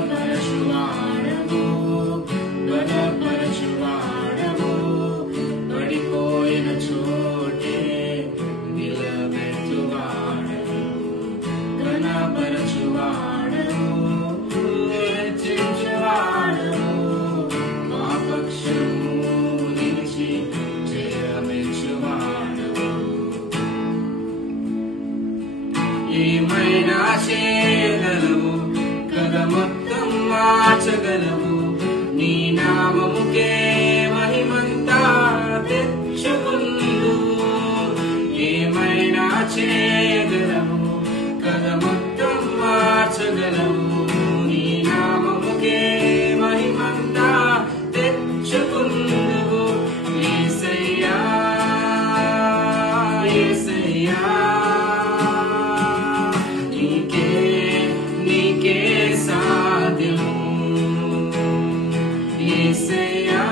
బలపరచువాడవు, బలపరచువాడవు, పడిపోయిన చోటే నిలబెట్టువాడవు, ఘనపరచువాడవు, హెచ్చించువాడవు, మా పక్షము నిలిచి జయమిచ్చువాడవు. ఏమైనా చేయగలవు, కథ మొత్తం మార్చగలవు, నీ నామముకే మహిమంతా తెచ్చుకుందు. ఏమైనా చేయగలవు, కథ మొత్తం మార్చగలవు, నీ నామముకే మహిమంతా తెచ్చుకుందు. యేసయ్యా, యేసయ్యా, నీకే సాధ్యము. యేసయ్యా,